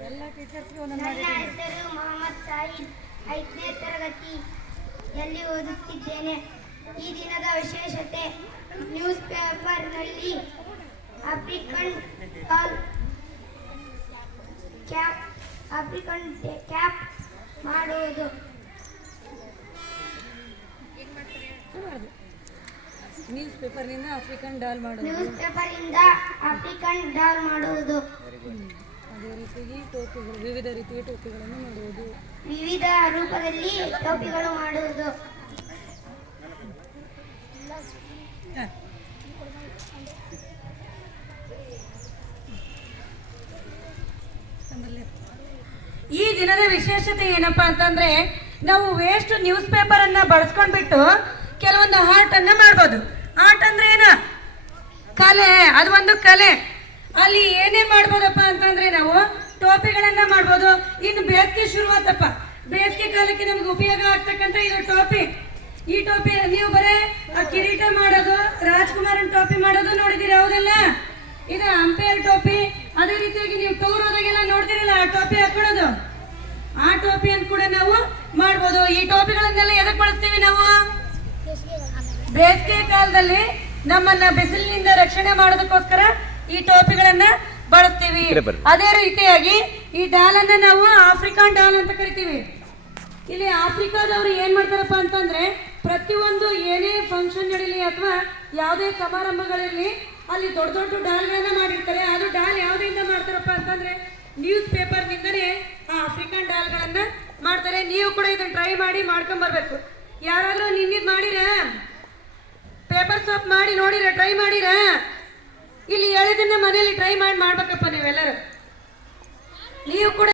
ನನ್ನ ಹೆಸರು ಮೊಹಮ್ಮದ್ ಸಾಹಿದ್ ಐದನೇ ತರಗತಿಯಲ್ಲಿ ಓದುತ್ತಿದ್ದೇನೆ. ಈ ದಿನದ ವಿಶೇಷತೆ ನ್ಯೂಸ್ ಪೇಪರ್ನಲ್ಲಿ ಆಫ್ರಿಕನ್ ಕಾಲ್ ಕ್ಯಾಪ್ ಆಫ್ರಿಕನ್ ಕ್ಯಾಪ್ ಮಾಡುವುದು. ನ್ಯೂಸ್ ಪೇಪರ್ನಿಂದ ಆಫ್ರಿಕನ್ ಡಾಲ್ ಮಾಡೋದು ನ್ಯೂಸ್ ಪೇಪರ್ನಿಂದ ಆಫ್ರಿಕನ್ ಡಾಲ್ ಮಾಡುವುದು. ಅದೇ ರೀತಿಯಾಗಿ ಟೋಪಿಗಳು ವಿವಿಧ ರೀತಿಯ ಟೋಪಿಗಳನ್ನು ಮಾಡುವುದು. ವಿವಿಧ ರೂಪದಲ್ಲಿ ಟೋಪಿಗಳು ಮಾಡುವುದು. ಈ ದಿನದ ವಿಶೇಷತೆ ಏನಪ್ಪಾ ಅಂತಂದ್ರೆ ನಾವು ವೇಸ್ಟ್ ನ್ಯೂಸ್ ಪೇಪರ್ ಅನ್ನ ಬಳಸ್ಕೊಂಡ್ಬಿಟ್ಟು ಕೆಲವೊಂದು ಆರ್ಟ್ ಅನ್ನ ಮಾಡ್ಬೋದು. ಆರ್ಟ್ ಅಂದ್ರೆ ಏನ? ಕಲೆ ಅದು ಒಂದು ಕಲೆ. ಅಲ್ಲಿ ಏನೇ ಮಾಡ್ಬೋದಪ್ಪ ಅಂತಂದ್ರೆ ನಾವು ಟೋಪಿಗಳನ್ನ ಮಾಡ್ಬೋದು. ಇನ್ನು ಬೇಸಿಗೆ ಶುರುವಾತಪ್ಪ. ಬೇಸಿಗೆ ಕಾಲಕ್ಕೆ ನಮ್ಗೆ ಉಪಯೋಗ ಆಗ್ತಕ್ಕಂತ ಇದು ಟೋಪಿ. ಈ ಟೋಪಿ ನೀವು ಬರೇ ಆ ಕಿರೀಟ ಮಾಡೋದು, ರಾಜ್ಕುಮಾರನ್ ಟೋಪಿ ಮಾಡೋದು ನೋಡಿದಿರಿ ಹೌದಲ್ಲ? ಇದು ಅಂಪೇರ್ ಟೋಪಿ. ಅದೇ ರೀತಿಯಾಗಿ ನೀವು ಟೂರ್ ಹೋದಾಗೆಲ್ಲ ನೋಡ್ತಿರಲ್ಲ ಆ ಟೋಪಿ ಹಾಕೊಳ್ಳೋದು. ಆ ಟೋಪಿಯನ್ನು ಕೂಡ ನಾವು ಮಾಡ್ಬೋದು. ಈ ಟೋಪಿಗಳನ್ನೆಲ್ಲ ಎದಕ್ಕೆ ಬಳಸ್ತೀವಿ ನಾವು? ಬೇಸಿಗೆ ಕಾಲದಲ್ಲಿ ನಮ್ಮನ್ನ ಬಿಸಿಲಿನಿಂದ ರಕ್ಷಣೆ ಮಾಡೋದಕ್ಕೋಸ್ಕರ ಈ ಟೋಪಿಗಳನ್ನ ಬಳಸ್ತೀವಿ. ಅದೇ ರೀತಿಯಾಗಿ ಈ ಡಾಲ್ ಅನ್ನ ನಾವು ಆಫ್ರಿಕನ್ ಡಾಲ್ ಅಂತ ಕರಿತೀವಿ. ಇಲ್ಲಿ ಆಫ್ರಿಕಾದವರು ಏನ್ ಮಾಡ್ತಾರಪ್ಪ ಅಂತಂದ್ರೆ ಪ್ರತಿಯೊಂದು ಏನೇ ಫಂಕ್ಷನ್ ನಡೀಲಿ ಅಥವಾ ಯಾವುದೇ ಸಮಾರಂಭಗಳಲ್ಲಿ ಅಲ್ಲಿ ದೊಡ್ಡ ದೊಡ್ಡ ಡಾಲ್ಗಳನ್ನ ಮಾಡಿರ್ತಾರೆ. ಅದು ಡಾಲ್ ಯಾವ್ದ್ರಿಂದ ಮಾಡ್ತಾರಪ್ಪ ಅಂತಂದ್ರೆ ನ್ಯೂಸ್ ಪೇಪರ್ನಿಂದನೇ ಆ ಆಫ್ರಿಕನ್ ಡಾಲ್ಗಳನ್ನ ಮಾಡ್ತಾರೆ. ನೀವು ಕೂಡ ಇದನ್ನ ಟ್ರೈ ಮಾಡಿ ಮಾಡ್ಕೊಂಡ್ ಬರ್ಬೇಕು ಯಾರಾದ್ರೂ ನಿನ್ನಿದ್ ಮಾಡಿರ? ಪೇಪರ್ ಸಾಪ್ ಮಾಡಿ ನೋಡಿರ? ಟ್ರೈ ಮಾಡಿರ? ಇಲ್ಲಿ ಹೇಳಿದನ್ನ ಮನೇಲಿ ಟ್ರೈ ಮಾಡಿ ಮಾಡ್ಬೇಕಪ್ಪ ನೀವೆಲ್ಲರೂ. ನೀವು ಕೂಡ